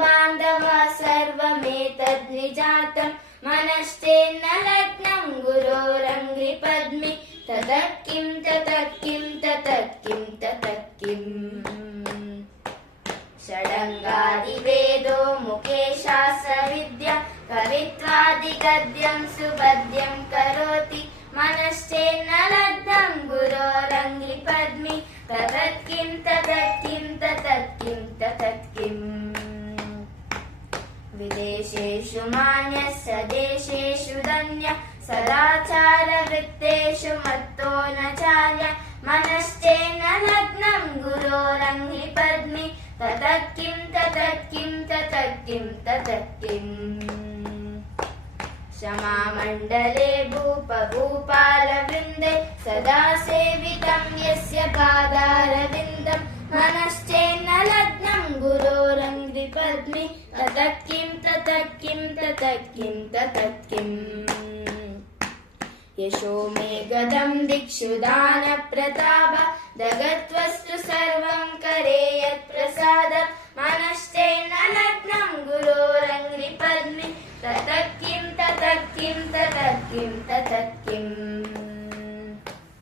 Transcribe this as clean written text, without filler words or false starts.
बान्धवा सर्वमेतद्विजातम् मनश्चेन्न लग्नं गुरोरङ्घ्रिपद्मे ततः किं ततः किं ततः किं ततः किम् षडङ्गादिवेदो मुखे शास्त्रविद्या कवित्वादिगद्यं सुपद्यं करोति मनश्चेन्न लग्नं गुरोरङ्घ्रिपद्मे ततः किं ततः किं ततः किं ततः किम् विदेशेषु मान्यः स्वदेशेषु धन्यः सदाचारवृत्तेषु मत्तो न चार्य मनश्चेन्न लग्नं गुरोरङ्घ्रिपद्मे ततः किं ततः किं ततः किं ततः किम् क्षमामण्डले भूपभूपालवृन्दे सदा सेवितं यस्य पादारविन्दं मनश्चेन्न लग्नं गुरोरङ्घ्रिपद्मे ततः किं ततः किं ततः किं ततः किम् यशो मे गदं दिक्षु दानप्रताप जगद्वस्तु सर्वं करे यत्प्रसाद मनश्चेन्न लग्नं गुरोरङ्घ्रिपद्मे ततः किं ततः किं ततः किं ततः